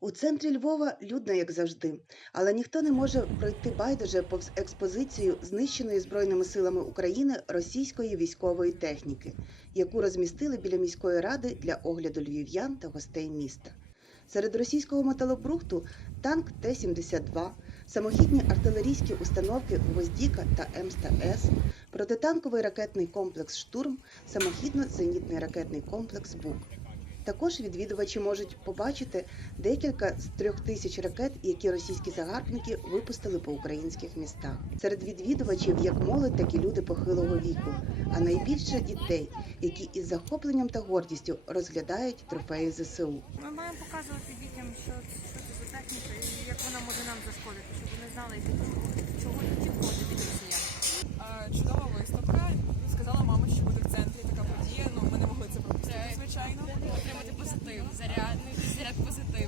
У центрі Львова людно, як завжди, але ніхто не може пройти байдуже повз експозицію знищеної Збройними силами України російської військової техніки, яку розмістили біля міської ради для огляду львів'ян та гостей міста. Серед російського металобрухту танк Т-72, самохідні артилерійські установки Гвоздіка та М100С, протитанковий ракетний комплекс Штурм, самохідно-зенітний ракетний комплекс БУК. Також відвідувачі можуть побачити декілька з трьох тисяч ракет, які російські загарбники випустили по українських містах. Серед відвідувачів як молодь, так і люди похилого віку, а найбільше дітей, які із захопленням та гордістю розглядають трофеї ЗСУ. Ми маємо показувати дітям, що, це за техніка і як вона може нам зашкодити, щоб вони знали, чого очікувати позитив, заряд, ну, заряд позитиву.